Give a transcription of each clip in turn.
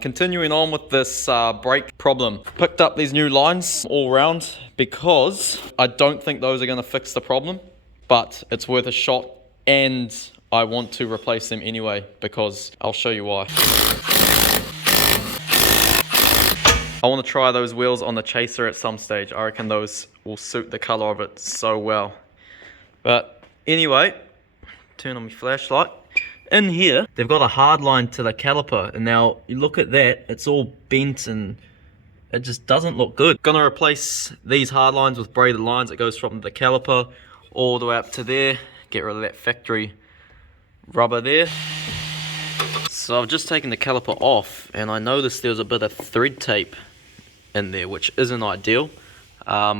Continuing on with this brake problem. Picked up these new lines all round because I don't think those are going to fix the problem, but it's worth a shot, and I want to replace them anyway because I'll show you why. I want to try those wheels on the Chaser at some stage. I reckon those will suit the colour of it so well. But anyway, turn on my flashlight. In here, they've got a hard line to the caliper, and now you look at that, it's all bent and it just doesn't look good. Gonna replace these hard lines with braided lines. It goes from the caliper all the way up to there. Get rid of that factory rubber there. So I've just taken the caliper off, and I noticed there was a bit of thread tape in there, which isn't ideal.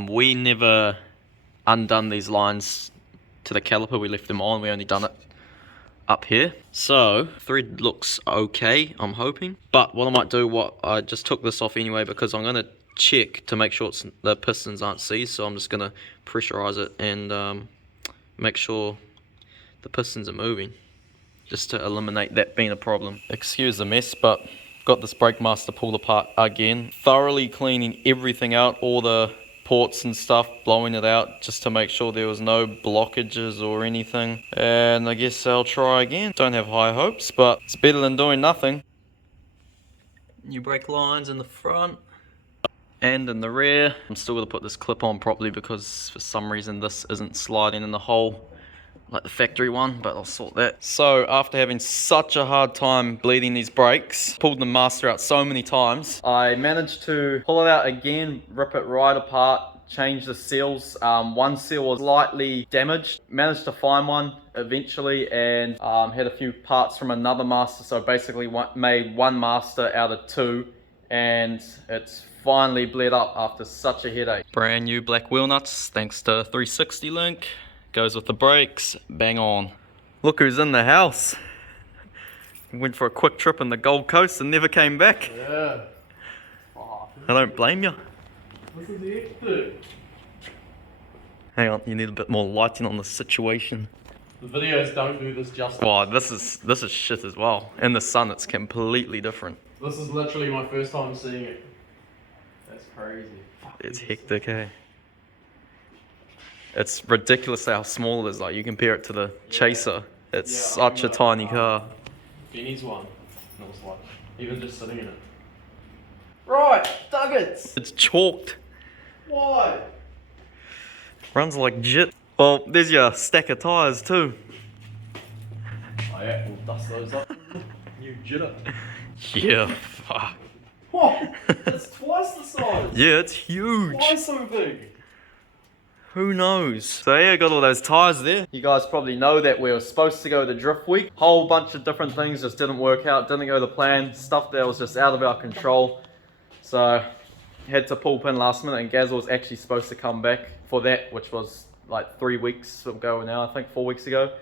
We never undone these lines to the caliper, we left them on, we only done it up here. So thread looks okay, I'm hoping. But what I might do, I just took this off anyway because I'm gonna check to make sure the pistons aren't seized. So I'm just gonna pressurize it and make sure the pistons are moving, just to eliminate that being a problem. Excuse the mess, but got this brake master pulled apart again, thoroughly cleaning everything out, all the ports and stuff, blowing it out just to make sure there was no blockages or anything. And I guess I'll try again. Don't have high hopes, but it's better than doing nothing. New brake lines in the front and in the rear. I'm still going to put this clip on properly because for some reason this isn't sliding in the hole like the factory one, but I'll sort that. So after having such a hard time bleeding these brakes, pulled the master out so many times, I managed to pull it out again, rip it right apart, change the seals. One seal was slightly damaged, managed to find one eventually, and had a few parts from another master, so basically made one master out of two, and it's finally bled up after such a headache. Brand new black wheel nuts, thanks to 360 link. Goes with the brakes, bang on. Look who's in the house. Went for a quick trip in the Gold Coast and never came back. Yeah. I don't blame you. This is the expert. Hang on, you need a bit more lighting on the situation. The videos don't do this justice. Wow, this is shit as well. In the sun, it's completely different. This is literally my first time seeing it. That's crazy. It's hectic, eh? It's ridiculous how small it is. Like, you compare it to the Chaser. It's such a tiny car. Benny's one. And it was like, even just sitting in it. Right, Duggets! It's chalked. Why? Runs like jit. Well, there's your stack of tyres too. Oh yeah, we'll dust those up. You jitter. Yeah, fuck. What? It's twice the size. Yeah, it's huge. Why so big? Who knows? So yeah, got all those tyres there. You guys probably know that we were supposed to go to Drift Week. Whole bunch of different things just didn't work out, didn't go to plan. Stuff that was just out of our control. So, had to pull pin last minute, and Gaz was actually supposed to come back for that, which was like 3 weeks ago now, I think 4 weeks ago.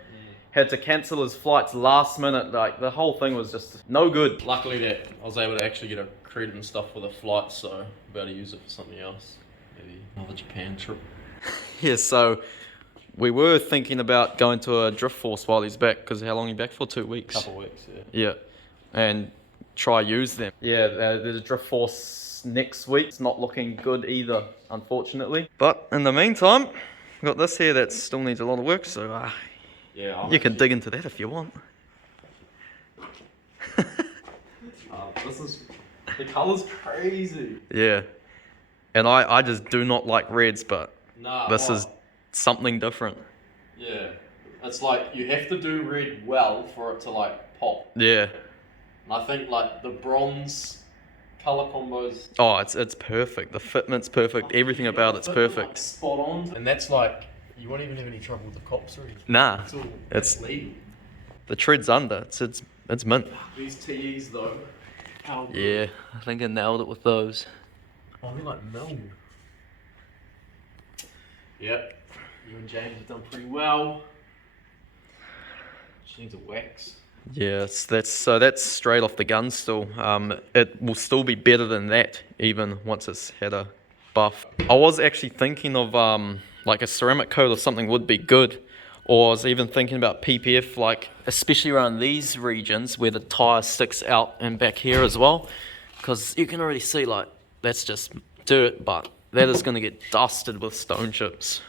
Had to cancel his flights last minute. Like, the whole thing was just no good. Luckily that I was able to actually get a credit and stuff for the flight, so I'll be able to use it for something else. Maybe another Japan trip. Yeah, so we were thinking about going to a Drift Force while he's back, because how long are you back for? 2 weeks? Couple of weeks, yeah. Yeah, and try use them. Yeah, there's a Drift Force next week. It's not looking good either, unfortunately. But in the meantime, we've got this here that still needs a lot of work, so Yeah, you can dig into that if you want. The colour's crazy. Yeah, and I just do not like reds, but Nah, this is something different. Yeah, it's like you have to do red well for it to like pop. Yeah. And I think like the bronze colour combos. Oh, it's perfect. The fitment's perfect. Everything about it's perfect. Like, spot on. And that's like you won't even have any trouble with the cops or anything. Nah, It's legal. the tread's under. It's mint. These TEs though. How good. Yeah, I think I nailed it with those. Oh, they're like milled. Yep. You and James have done pretty well. She needs a wax. Yes, that's straight off the gun still. It will still be better than that even once it's had a buff. I was actually thinking of like a ceramic coat or something would be good, Or I was even thinking about PPF, like especially around these regions where the tire sticks out and back here as well, because you can already see like that's just dirt, but that is going to get dusted with stone chips.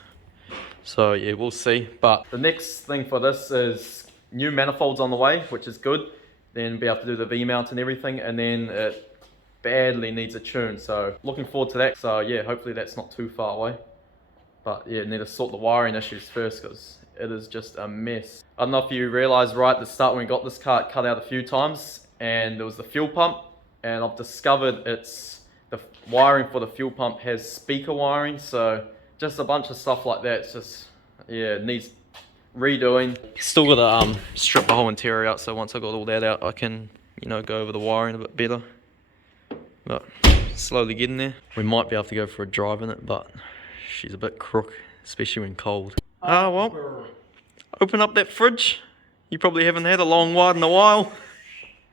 So yeah, we'll see. But the next thing for this is new manifolds on the way, which is good. Then be able to do the V-mount and everything, and then it badly needs a tune. So looking forward to that. So yeah, hopefully that's not too far away. But yeah, need to sort the wiring issues first because it is just a mess. I don't know if you realised right at the start when we got this car, it cut out a few times, and there was the fuel pump, and I've discovered the wiring for the fuel pump has speaker wiring, so just a bunch of stuff like that. It's just, yeah, it needs redoing. Still gotta strip the whole interior out, so once I got all that out, I can, you know, go over the wiring a bit better. But slowly getting there. We might be able to go for a drive in it, but she's a bit crook, especially when cold. Ah, well, open up that fridge. You probably haven't had a long white in a while.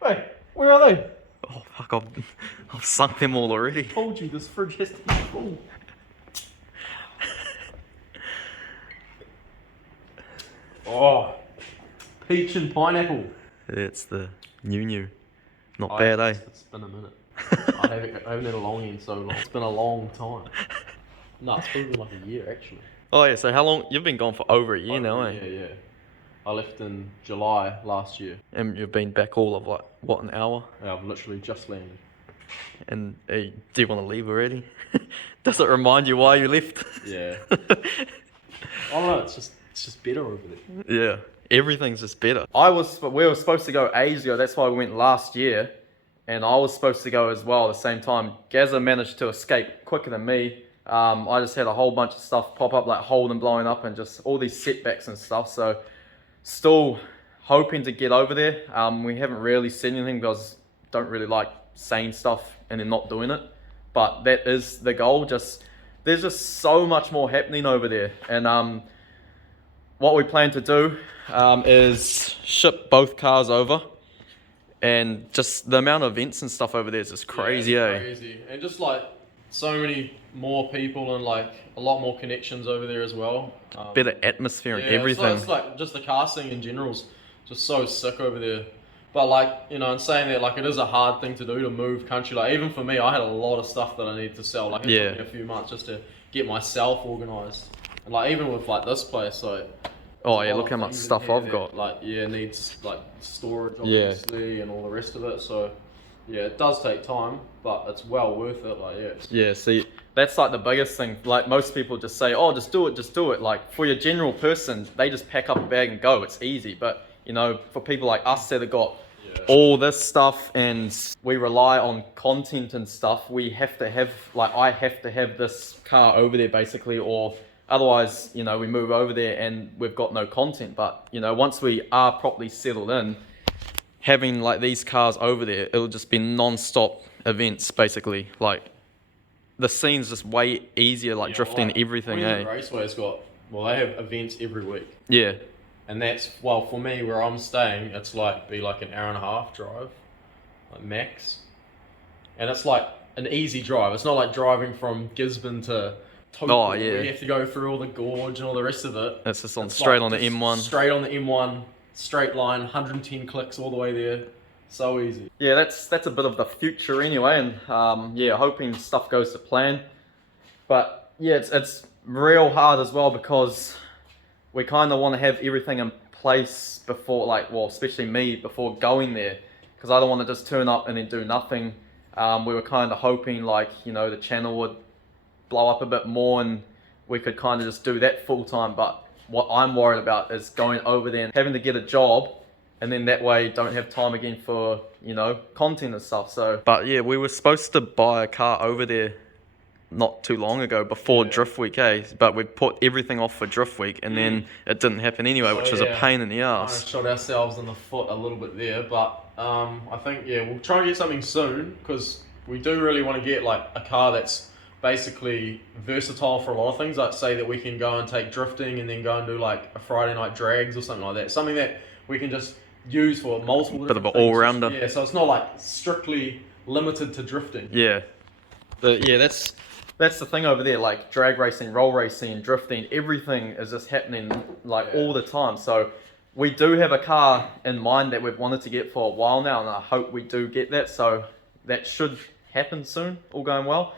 Hey, where are they? Oh fuck, I've sunk them all already. I told you this fridge has to be full. Oh, peach and pineapple. It's the new. Not bad, eh? It's been a minute. I haven't had a longie in so long. It's been a long time. No, it's been like a year actually. Oh yeah, so how long? You've been gone for over a year now, eh? Yeah. I left in July last year. And you've been back all of like, what, an hour? Yeah, I've literally just landed. And do you want to leave already? Does it remind you why you left? Yeah. I don't know, it's just better over there. Yeah, everything's just better. We were supposed to go ages ago, that's why we went last year. And I was supposed to go as well at the same time. Gazza managed to escape quicker than me. I just had a whole bunch of stuff pop up, like Holden blowing up and just all these setbacks and stuff. So still hoping to get over there. We haven't really said anything because don't really like saying stuff and then not doing it. But that is the goal. There's just so much more happening over there. And what we plan to do is ship both cars over. And just the amount of events and stuff over there is just crazy, it's crazy. And just like so many more people and like a lot more connections over there as well. Better atmosphere and everything. It's like just the car scene in general's just so sick over there. But like, you know, and saying that, like, it is a hard thing to do to move country. Like, even for me, I had a lot of stuff that I needed to sell. Like, it took me a few months just to get myself organised. And like, even with like this place, like, oh yeah, look how much stuff I've got. Like, yeah, needs like storage obviously and all the rest of it. So yeah, it does take time, but it's well worth it. Like, yeah, see, that's like the biggest thing. Like, most people just say, oh, just do it. Like, for your general person, they just pack up a bag and go. It's easy. But, you know, for people like us that have got all this stuff and we rely on content and stuff, we have to have, like, I have to have this car over there basically, or otherwise, you know, we move over there and we've got no content. But, you know, once we are properly settled in, having like these cars over there, it'll just be non-stop events basically. Like, the scene's just way easier, like drifting, like, everything, eh? Raceway's got, well, they have events every week. Yeah. And that's, well, for me, where I'm staying, it's like, be like an hour and a half drive, like max. And it's like an easy drive. It's not like driving from Gisborne to Tokyo, where you have to go through all the gorge and all the rest of it. It's just straight on the M1. Straight on the M1, straight line, 110 clicks all the way there. So easy. Yeah, that's a bit of the future anyway, and yeah, hoping stuff goes to plan. But yeah, it's real hard as well because we kind of want to have everything in place before, like, well, especially me, before going there, because I don't want to just turn up and then do nothing. We were kind of hoping, like, you know, the channel would blow up a bit more and we could kind of just do that full time. But what I'm worried about is going over there and having to get a job, and then that way don't have time again for, you know, content and stuff. So, but yeah, we were supposed to buy a car over there not too long ago before Drift Week, eh? But we put everything off for Drift Week, and then it didn't happen anyway, which was a pain in the ass. Kind of shot ourselves in the foot a little bit there, but I think, yeah, we'll try and get something soon, because we do really want to get like a car that's basically versatile for a lot of things. Like, say that we can go and take drifting and then go and do like a Friday night drags or something like that. Something that we can just use for multiple different things. Bit of an all-rounder. Yeah, so it's not like strictly limited to drifting. Yeah. Yeah, that's That's the thing over there, like drag racing, roll racing, drifting, everything is just happening like all the time. So we do have a car in mind that we've wanted to get for a while now, and I hope we do get that. So that should happen soon, all going well.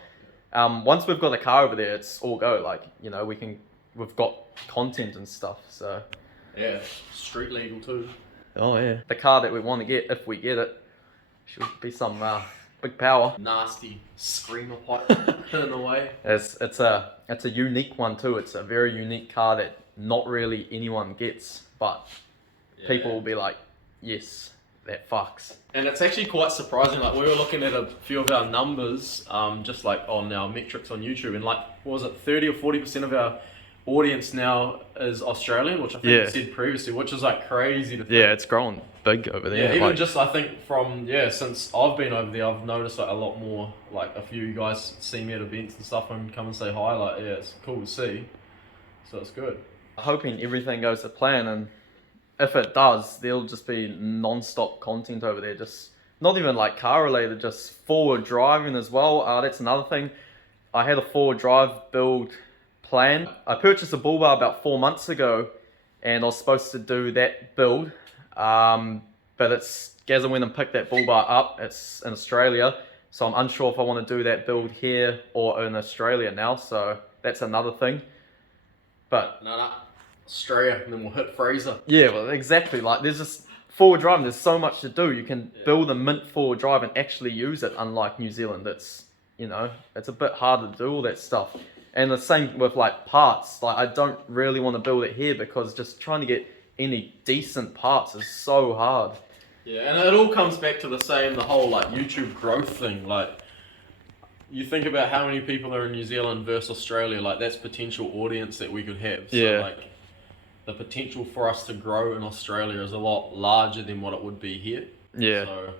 Once we've got the car over there, it's all go. Like, you know, we've got content and stuff. So yeah, street legal too. Oh yeah. The car that we want to get, if we get it, should be some big power. Nasty screamer pipe in a way. It's a unique one too. It's a very unique car that not really anyone gets, but people will be like, yes, that fucks. And it's actually quite surprising. Like, we were looking at a few of our numbers, just like on our metrics on YouTube, and like, what was it, 30 or 40% of our audience now is Australian, which I think you said previously, which is like crazy to think. Yeah, it's growing big over there. Yeah, even like, just I think from since I've been over there, I've noticed like a lot more. Like, a few guys see me at events and stuff and come and say hi. Like, yeah, it's cool to see. So it's good. Hoping everything goes to plan, and if it does, there'll just be non-stop content over there. Just not even like car related, just forward driving as well. That's another thing. I had a forward drive build plan. I purchased a bull bar about 4 months ago, and I was supposed to do that build, but Gazza went and picked that bull bar up. It's in Australia, so I'm unsure if I want to do that build here or in Australia now, so that's another thing. But no, Australia, and then we'll hit Fraser. Yeah, well, exactly. Like, there's just forward driving, there's so much to do. You can build a mint forward drive and actually use it, unlike New Zealand. It's, you know, it's a bit harder to do all that stuff. And the same with like parts. Like, I don't really want to build it here because just trying to get any decent parts is so hard. Yeah, and it all comes back to the whole like YouTube growth thing. Like, you think about how many people are in New Zealand versus Australia, like that's potential audience that we could have. So like, the potential for us to grow in Australia is a lot larger than what it would be here. Yeah. So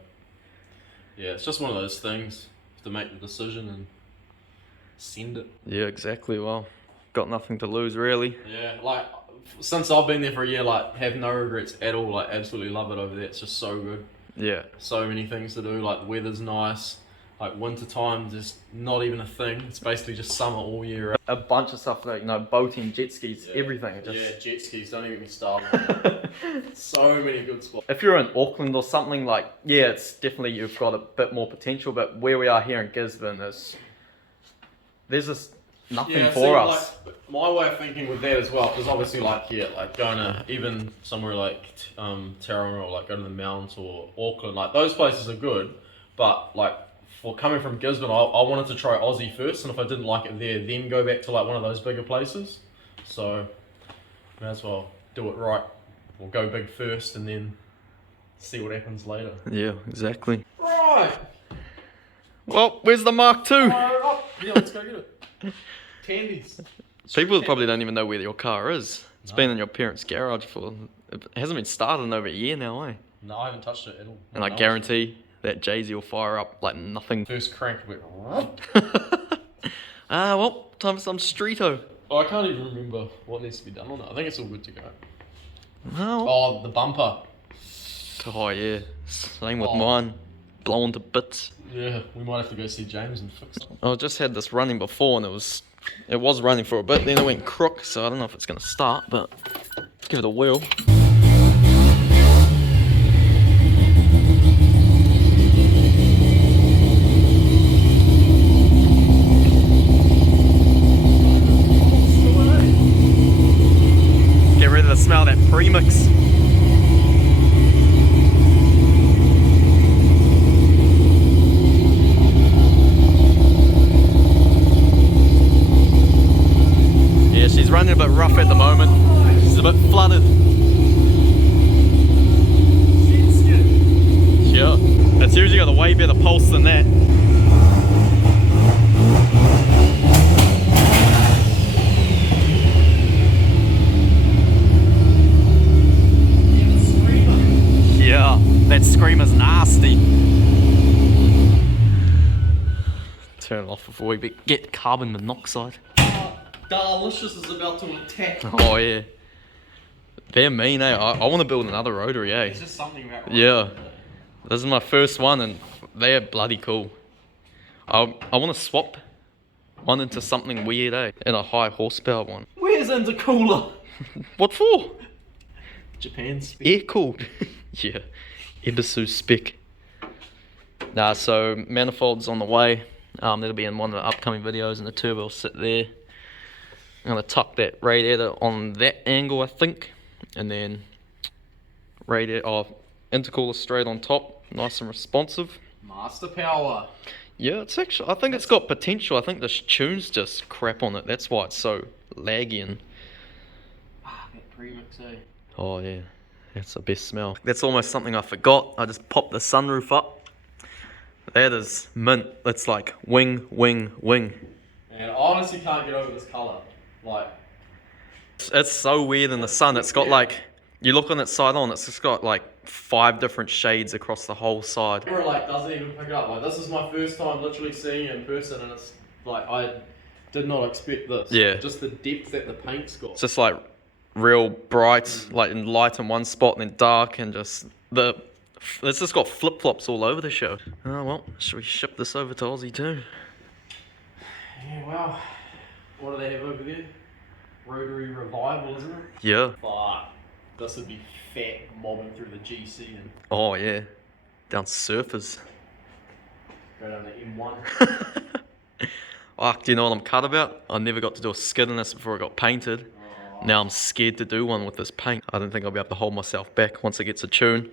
yeah, it's just one of those things. You have to make the decision and send it. Yeah, exactly. Well, got nothing to lose really. Yeah, like since I've been there for a year, like have no regrets at all. Like, absolutely love it over there. It's just so good. Yeah. So many things to do. Like, the weather's nice. Like, winter time, just not even a thing. It's basically just summer all year round. A bunch of stuff like, you know, boating, jet skis, everything. Yeah, jet skis. Don't even get me started. So many good spots. If you're in Auckland or something, like, yeah, it's definitely, you've got a bit more potential, but where we are here in Gisborne there's just nothing for us. Like, my way of thinking with that as well, because obviously, like, like going to even somewhere like Tauranga, or like go to the mountains or Auckland, like those places are good, but like, for coming from Gisborne, I wanted to try Aussie first, and if I didn't like it there, then go back to like one of those bigger places. So, may as well do it right. We'll go big first, and then see what happens later. Yeah, exactly. Right. Well, where's the Mark II? Yeah, let's go get it. Tandies. People probably don't even know where your car is. It's been in your parents' garage for... It hasn't been started in over a year now, eh? No, I haven't touched it at all. And I guarantee that Jay-Z will fire up like nothing. First crank went... Well, time for some Streeto. Oh, I can't even remember what needs to be done on it. I think it's all good to go. No. Oh, the bumper. Oh, yeah. Same with mine. Blowing to bits. Yeah, we might have to go see James and fix it. I just had this running before, and it was running for a bit, then it went crook, so I don't know if it's going to start, but let's give it a whirl. Get rid of the smell of that premix. She's running a bit rough at the moment. She's a bit flooded. Sure. It's usually got a way better pulse than that. Yeah, that screamer's nasty. Turn it off before we get carbon monoxide. Delicious is about to attack. Oh yeah. They're mean, eh? I want to build another rotary, eh? It's just something about right. Yeah. This is my first one and they are bloody cool. I want to swap one into something weird, eh? And a high horsepower one. Where's intercooler? What for? Japan spec. Air cooled. Yeah, Ebisu spec. Nah, so manifold's on the way. That'll be in one of the upcoming videos, and the turbo will sit there. I'm gonna tuck that radiator on that angle, I think, and then intercooler straight on top, nice and responsive. Master power. Yeah, it's actually, I think it's got potential. I think this tune's just crap on it. That's why it's so laggy and. That premix, eh? Oh yeah, that's the best smell. That's almost something I forgot. I just popped the sunroof up. That is mint. It's like wing, wing, wing. And I honestly can't get over this colour. Like, it's so weird in the sun. It's got like, you look on its side on, it's just got like 5 different shades across the whole side. camera like doesn't even pick it up. Like, this is my first time literally seeing it in person, and it's like I did not expect this. Yeah. Just the depth that the paint's got. It's just like real bright, like in light in one spot and then dark, and just it's just got flip flops all over the show. Oh well, should we ship this over to Aussie too? Yeah, well, what do they have over there? Rotary Revival, isn't it? Yeah. Fuck. This would be fat mobbing through the GC and Oh yeah, down surfers. go down the M1. Oh, do you know what I'm cut about? I never got to do a skid in this before it got painted. Now I'm scared to do one with this paint. I don't think I'll be able to hold myself back once it gets a tune.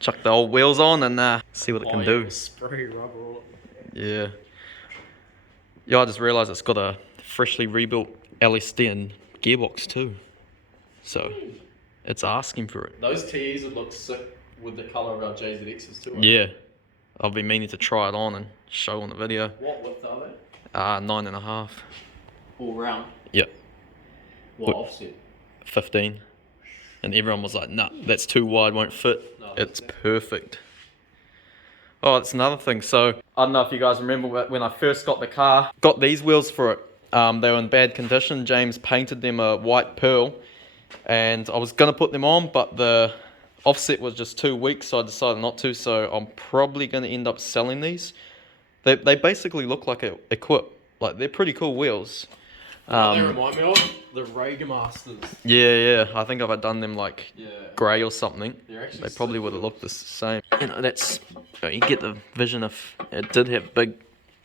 Chuck the old wheels on and see what it can do. Spray rubber all up. Yeah. Yeah, I just realised it's got a freshly rebuilt LSD and gearbox too. So, it's asking for it. Those TEs would look sick with the colour of our JZXs too. Yeah. I've been meaning to try it on and show on the video. What width are they? 9.5. All round? Yep. What offset? 15. And everyone was like, nah, that's too wide, won't fit. No, It's perfect. Oh, that's another thing. So, I don't know if you guys remember when I first got the car, got these wheels for it. They were in bad condition. James painted them a white pearl, and I was going to put them on, but the offset was just too weak, so I decided not to. So, I'm probably going to end up selling these. They basically look like a Equip. Like, they're pretty cool wheels. They remind me of the Raider Masters. Yeah. I think if I'd done them like Yeah. grey or something, They're actually they probably sick. would have looked the same. You know, you get the vision of it did have big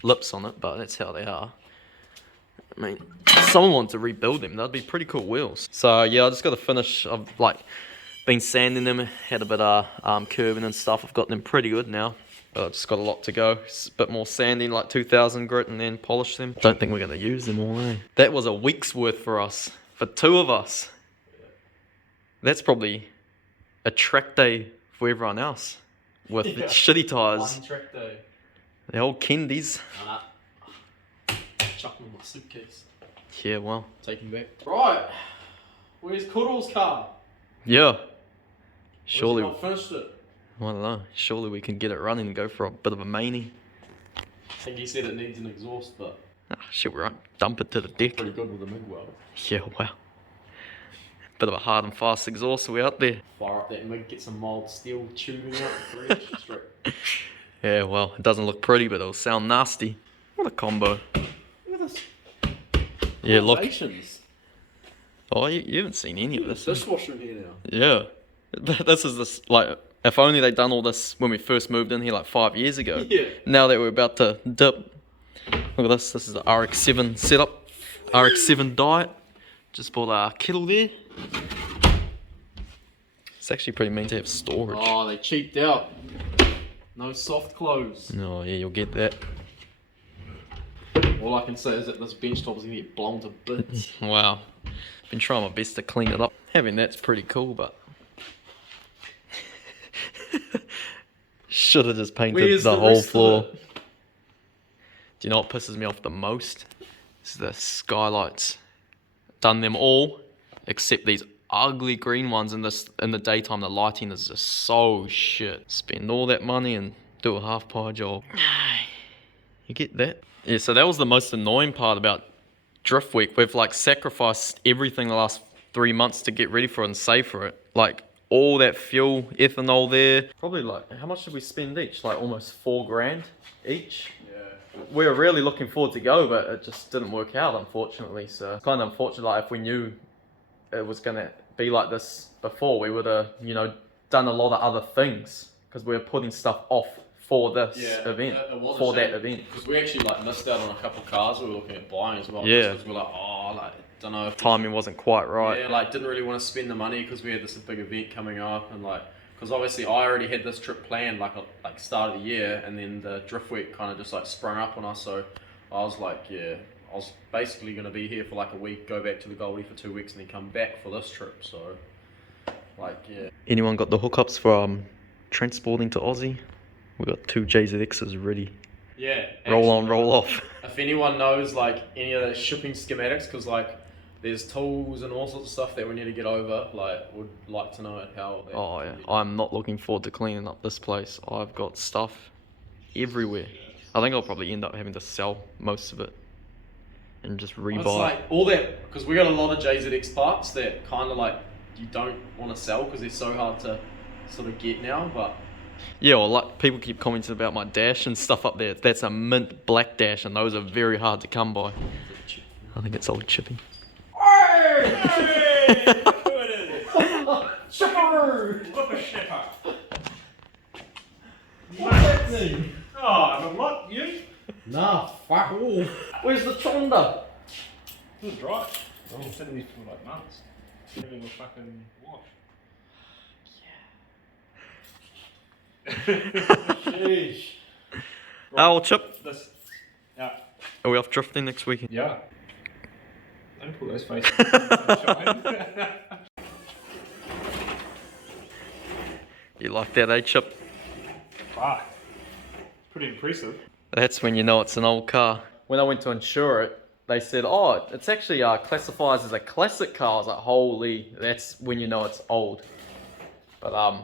lips on it, but that's how they are. I mean, if someone wanted to rebuild them, that'd be pretty cool wheels. So yeah, I just got to finish. I've like been sanding them, had a bit of curving and stuff. I've got them pretty good now. But I've just got a lot to go. It's a bit more sanding, like 2000 grit, and then polish them. Don't think we're going to use them all, eh? That was a week's worth for us. For 2 of us. That's probably a track day for everyone else. With shitty tyres. One track day. The old Kendies. Chuck them in my suitcase. Yeah, well. Take them back. Right. Where's Kuddle's car? Yeah. Surely. Surely. Not finished it. I don't know. Surely we can get it running and go for a bit of a manie. I think he said it needs an exhaust, but Shit, we're right. Dump it to the deck. pretty good with the MIG weld. Yeah, wow. Bit of a hard and fast exhaust we out there. Fire up that MIG, get some mild steel tubing out, 3 inch straight. Yeah, well, it doesn't look pretty, but it'll sound nasty. What a combo. Look at this. Yeah, look. Elevations. Oh, you haven't seen any of There's this. a dishwasher in here now. Yeah. This is this, like, if only they'd done all this when we first moved in here like 5 years ago. Yeah. Now that we're about to dip. Look at this. This is the RX7 setup. RX7 diet. Just bought a kettle there. It's actually pretty mean to have storage. Oh, they cheaped out. No soft close. Oh, yeah, you'll get that. All I can say is that this bench top is going to get blown to bits. Wow. Been trying my best to clean it up. Having that's pretty cool, but should have just painted Where's the the whole rest of floor. it? Do you know what pisses me off the most? It's the skylights. Done them all, except these ugly green ones. In the daytime, the lighting is just so shit. Spend all that money and do a half pie job. You get that? Yeah. So that was the most annoying part about Drift Week. We've like sacrificed everything the last 3 months to get ready for it and save for it. Like all that fuel, ethanol there. Probably like, how much did we spend each? Like almost $4 grand each. Yeah. we were really looking forward to go, but it just didn't work out, unfortunately. So it's kind of unfortunate. Like, if we knew it was gonna be like this before, we would have, you know, done a lot of other things because we were putting stuff off for this event, for that event. Because we actually like missed out on a couple of cars we were looking at buying as well. Yeah. Because we're like, oh, like, don't know if Timing wasn't quite right. Yeah, like didn't really want to spend the money because we had this big event coming up, and like, because obviously I already had this trip planned like start of the year, and then the drift week kind of just like sprung up on us. So I was like, yeah, I was basically going to be here for like a week, go back to the Goldie for 2 weeks, and then come back for this trip. So like, yeah. Anyone got the hookups for transporting to Aussie? We got 2 JZXs ready. Yeah. Roll on, roll off. If anyone knows like any of the shipping schematics, because like there's tools and all sorts of stuff that we need to get over, like would like to know how. Oh yeah, I'm not looking forward to cleaning up this place. I've got stuff everywhere. I think I'll probably end up having to sell most of it and just rebuy. It's like all that, because we got a lot of JZX parts that kind of like you don't want to sell because they're so hard to sort of get now, but. Yeah, well, like people keep commenting about my dash and stuff up there. That's a mint black dash, and those are very hard to come by. I think it's old chippy. Hey! Shipper! Look a shipper. What's happening? Oh, what? You? Nah, fuck all. Where's the Chonda? Good, right? I've been sitting there for like months. Having a fucking wash. Sheesh. Oh, Chip. This, yeah. Are we off drifting next weekend? Yeah. Don't pull those faces. You like that, eh, Chip? Fuck. Pretty impressive. That's when you know it's an old car. When I went to insure it, they said, oh, it's actually classifies as a classic car. I was like, holy, that's when you know it's old. But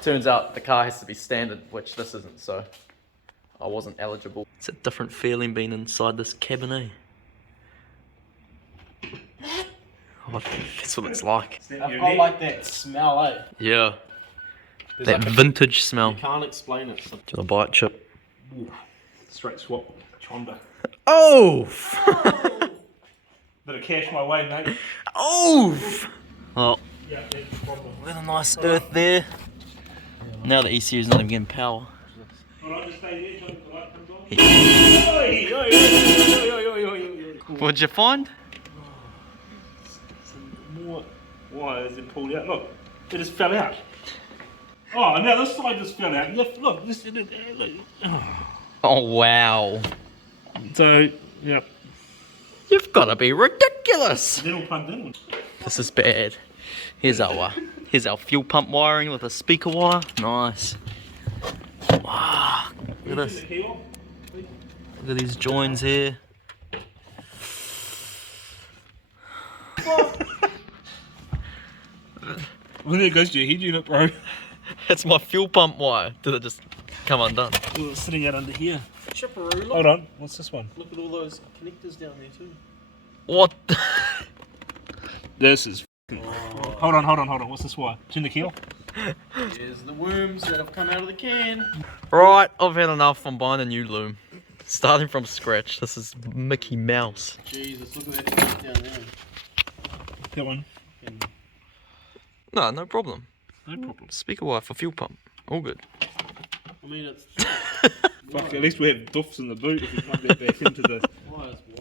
turns out the car has to be standard, which this isn't, so I wasn't eligible. It's a different feeling being inside this cabinet. Oh, that's what it's like. I've got like that smell, eh? Yeah. There's That like vintage smell. you can't explain it. Do you want to buy it, Chip? Ooh. Straight swap. Chonda. Oh! Bit of cash my way, mate. Oh! Well, Yeah, that's the problem. with a nice earth there. Now the ECU's not even getting power. Alright, just stay there until the light comes on. What'd you find? Some more wires and pulled out. Look, it just fell out. Oh, now this side just fell out. Look, this is it. Look. Oh, wow. So, yeah. You've got to be ridiculous. Then all plugged in. This is bad. Here's our fuel pump wiring with a speaker wire. Nice. Wow. Look at this. Look at these joins here. Well, there goes your head unit, bro. That's my fuel pump wire. Did it just come undone? Oh, it's sitting out under here. Chipperoo, look, Hold on, what's this one? look at all those connectors down there too. What? This is. Hold on. What's this wire? It's in the keel. There's the worms that have come out of the can. Right, I've had enough. I'm buying a new loom. Starting from scratch. This is Mickey Mouse. Jesus, look at that connect down there. That one. No problem. No problem. Speaker wire for fuel pump. All good. I mean, it's Fuck, at least we have duffs in the boot if we plug that back into the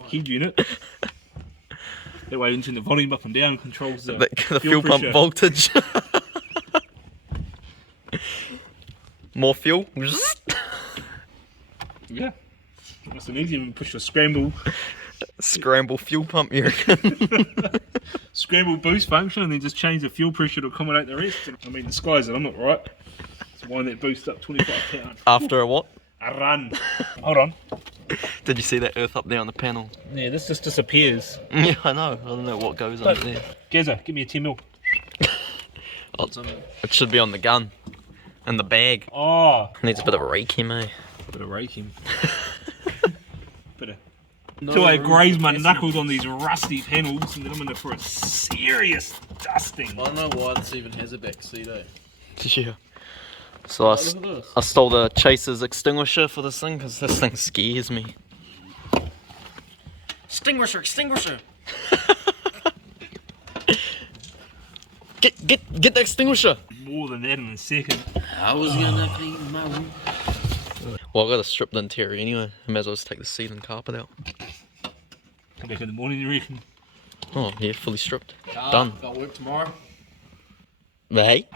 head unit. That way, you turn the volume up and down, controls the fuel pump pressure. voltage. More fuel. Yeah. Nice and easy when you push the scramble Fuel pump, you reckon? scramble boost function and then just change the fuel pressure to accommodate the rest. I mean, the sky's the limit, right? It's one that boosts up 25 pounds. After a what? A run. Hold on. Did you see that earth up there on the panel? Yeah, this just disappears. Yeah, I know. I don't know what goes on there. Gazza, give me a 10 mil. Oh, it should be on the gun. And the bag. Oh. Needs a bit of a rake here, mate. Bit of raking. Bit of. Till I graze my knuckles on these rusty panels and then I'm in for a serious dusting. I don't know why this even has a back seat, eh? Yeah. So Look at this. I stole the Chaser's extinguisher for this thing because this thing scares me. Extinguisher. Get the extinguisher. More than that in a second. I was gonna clean my room. Well, I got to strip the interior anyway. I may as well just take the seat and carpet out. Come back in the morning, you reckon? Oh, yeah, fully stripped. Done. Got work tomorrow. But hey,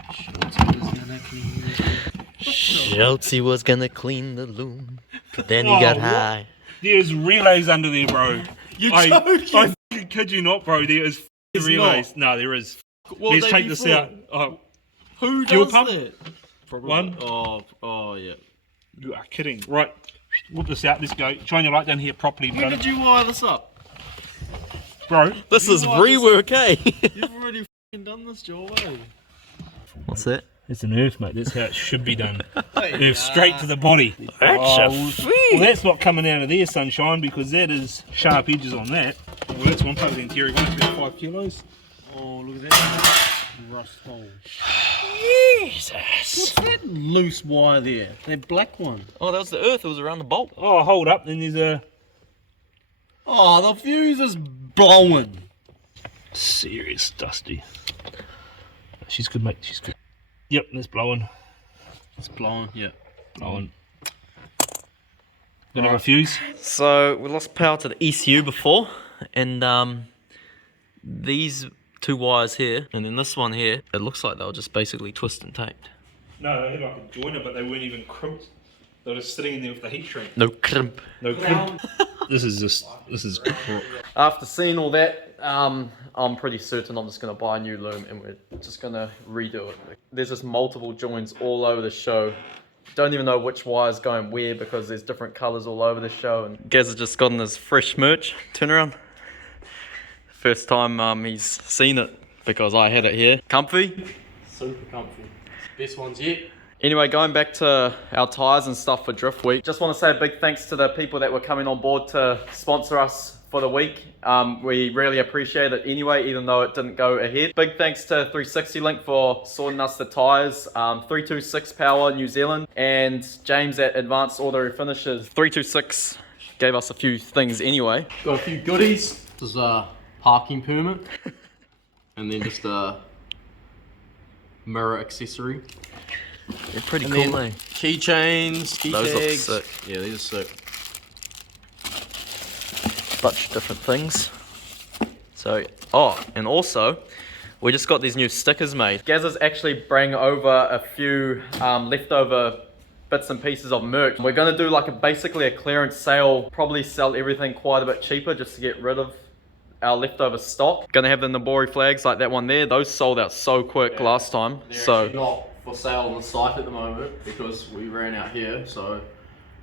Schultzy was gonna clean the loom, but then he got high. There's relays under there, bro. You're I joking. fucking kid you not, bro. There is There's relays. No, there is. What Let's would take they this be for? out. Oh, Who Fuel does pump? that? Probably. One. Oh yeah. you are kidding. Right, whip this out. Let's go. Shine your light down here properly, When brother. did you wire this up? Bro, This is rework, eh? You've already f***ing done this job, eh? What's that? it's an earth, mate. That's how it should be done. Earth straight to the body. That's a Well, that's not coming out of there, sunshine, because that is sharp edges on that. Well, that's one part of the interior. It's about 5 kilos. Oh, look at that. Rust hole. Jesus. What's that loose wire there? That black one. Oh, that was the earth. It was around the bolt. Oh, hold up. Then there's a Oh, the fuse is blowing. serious dusty. She's good, mate. She's good. Yep, that's blowing. It's blowing, yeah. Blowing. Gonna have a fuse. So we lost power to the ECU before, and these two wires here, and then this one here, it looks like they were just basically twist and taped. No, they had like a joiner, but they weren't even crimped. They were just sitting in there with the heat shrink. No crimp. No crimp. This is crook. After seeing all that, I'm pretty certain I'm just going to buy a new loom and we're just going to redo it. There's just multiple joints all over the show. Don't even know which wire's going where because there's different colours all over the show. And Gaz has just gotten his fresh merch. Turn around. First time he's seen it because I had it here. Comfy. Super comfy. Best ones yet. Anyway, going back to our tyres and stuff for Drift Week, just want to say a big thanks to the people that were coming on board to sponsor us for the week. We really appreciate it anyway, even though it didn't go ahead. Big thanks to 360 Link for sorting us the tyres, 326 Power New Zealand, and James at Advanced Auto Refinishes. 326 gave us a few things anyway. Got a few goodies. This is a parking permit. And then just a mirror accessory. They're pretty And cool, then eh? keychains, key Those look tags. sick. Yeah, these are sick. Bunch of different things. So, oh, and also, we just got these new stickers made. Gaz is actually bringing over a few leftover bits and pieces of merch. We're gonna do like basically a clearance sale, probably sell everything quite a bit cheaper just to get rid of our leftover stock. Gonna have the Nabori flags like that one there. Those sold out so quick last time. They're So actually not for sale on the site at the moment because we ran out here, so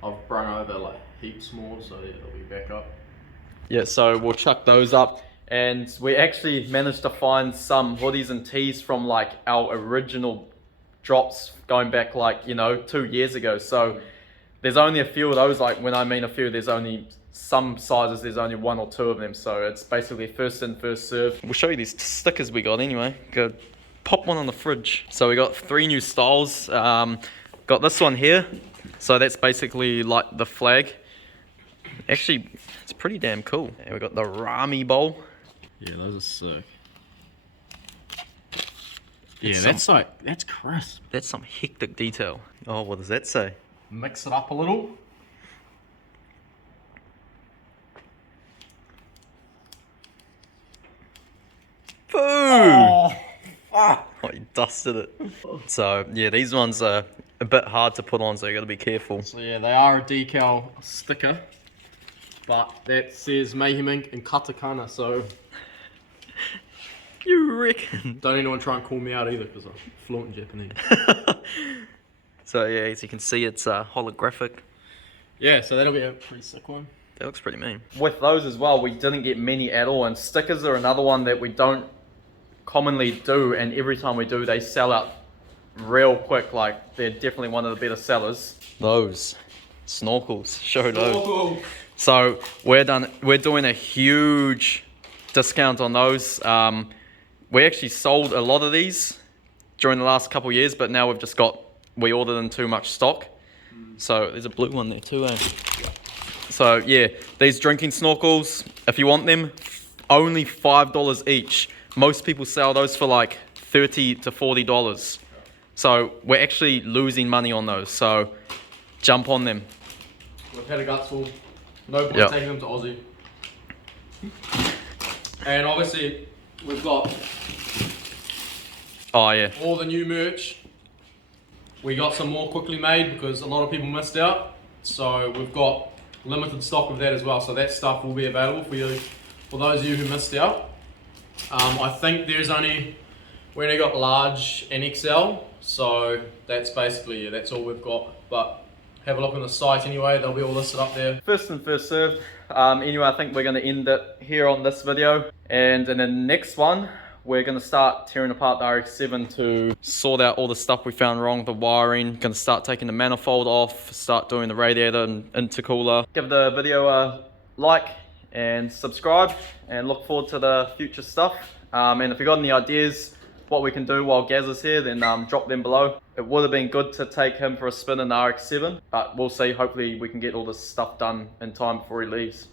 I've run over like heaps more, so yeah, they'll be back up. yeah, so we'll chuck those up. And we actually managed to find some hoodies and tees from like our original drops going back like, 2 years ago. So there's only a few of those. Like when I mean a few, there's only some sizes, there's only 1 or 2 of them. So it's basically first in, first serve. We'll show you these stickers we got anyway. Go pop one on the fridge. So we got 3 new styles. Got this one here. So that's basically like the flag. Actually, it's pretty damn cool. And we got the Rami bowl. Yeah, those are sick. Yeah, It's that's crisp. That's some hectic detail. Oh, what does that say? Mix it up a little. Boo! Oh, fuck. Oh, you dusted it. So, yeah, these ones are a bit hard to put on, so you gotta be careful. So yeah, they are a decal sticker, but that says Mayhem Inc. in katakana, so You reckon? don't anyone try and call me out either because I'm fluent in Japanese. So, yeah, as you can see, it's holographic. Yeah, so that'll be a pretty sick one. That looks pretty mean. With those as well, we didn't get many at all, and stickers are another one that we don't commonly do, and every time we do, they sell out real quick. Like, they're definitely one of the better sellers. Those snorkels, show those. Oh, So we're doing a huge discount on those. We actually sold a lot of these during the last couple of years, but now we ordered in too much stock. So there's a blue one there too, eh? So yeah, these drinking snorkels, if you want them, only $5 each. Most people sell those for like $30 to $40. So we're actually losing money on those. So jump on them. We've had a gutful. No point Yep. taking them to Aussie. And obviously, we've got Oh yeah. all the new merch. We got some more quickly made because a lot of people missed out. So we've got limited stock of that as well. So that stuff will be available for you, for those of you who missed out. I think we only got large and XL. So that's basically, yeah, that's all we've got. But have a look on the site anyway. They'll be all listed up there. First and first served. Anyway, I think we're going to end it here on this video. And in the next one, we're going to start tearing apart the RX7 to sort out all the stuff we found wrong, the wiring. Going to start taking the manifold off, start doing the radiator and intercooler. Give the video a like and subscribe, and look forward to the future stuff. And if you got any ideas what we can do while Gaz is here, then drop them below. It would have been good to take him for a spin in the RX7, but we'll see. Hopefully we can get all this stuff done in time before he leaves.